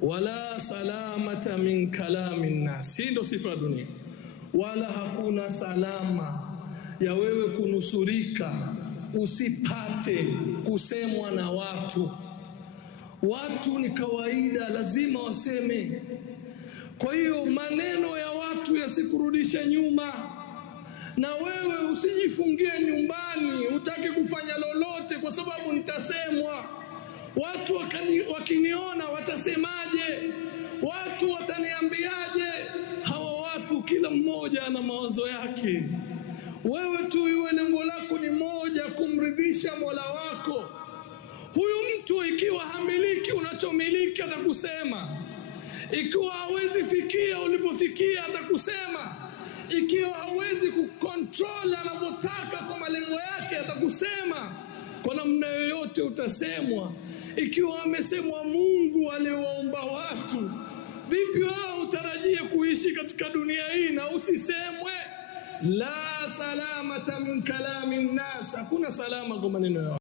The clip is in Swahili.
wala salamata min kalami nnas. Hii ndio sifa ya dunia. Wala hakuna salama ya wewe kunusurika usipate kusemwa na watu. Watu ni kawaida, lazima waseme. Kwa hiyo maneno ya watu yasikurudishe nyuma, na wewe usijifungie nyumbani utaki kufanya lolote kwa sababu nitasemwa. Watu wakiniona watasemaje? Watu wataniambiaje? Hawa watu kila mmoja ana mawazo yake. Wewe tu iwe lengo lako ni moja, kumridhisha Mola wako. Huyu mtu ikiwa hamiliki unachomiliki atakusema. Ikiwa hawezi fikia ulipofikia atakusema. Ikiwa hawezi kukontrol anavyotaka kwa malengo yake atakusema. Kwa namna yoyote utasemwa. Ikiwa amesemwa Mungu aliyewaumba watu, vipi wao utarajie kuishi katika dunia hii na usisemwe? La salamata min kalami nnas, hakuna salama kwa maneno yao.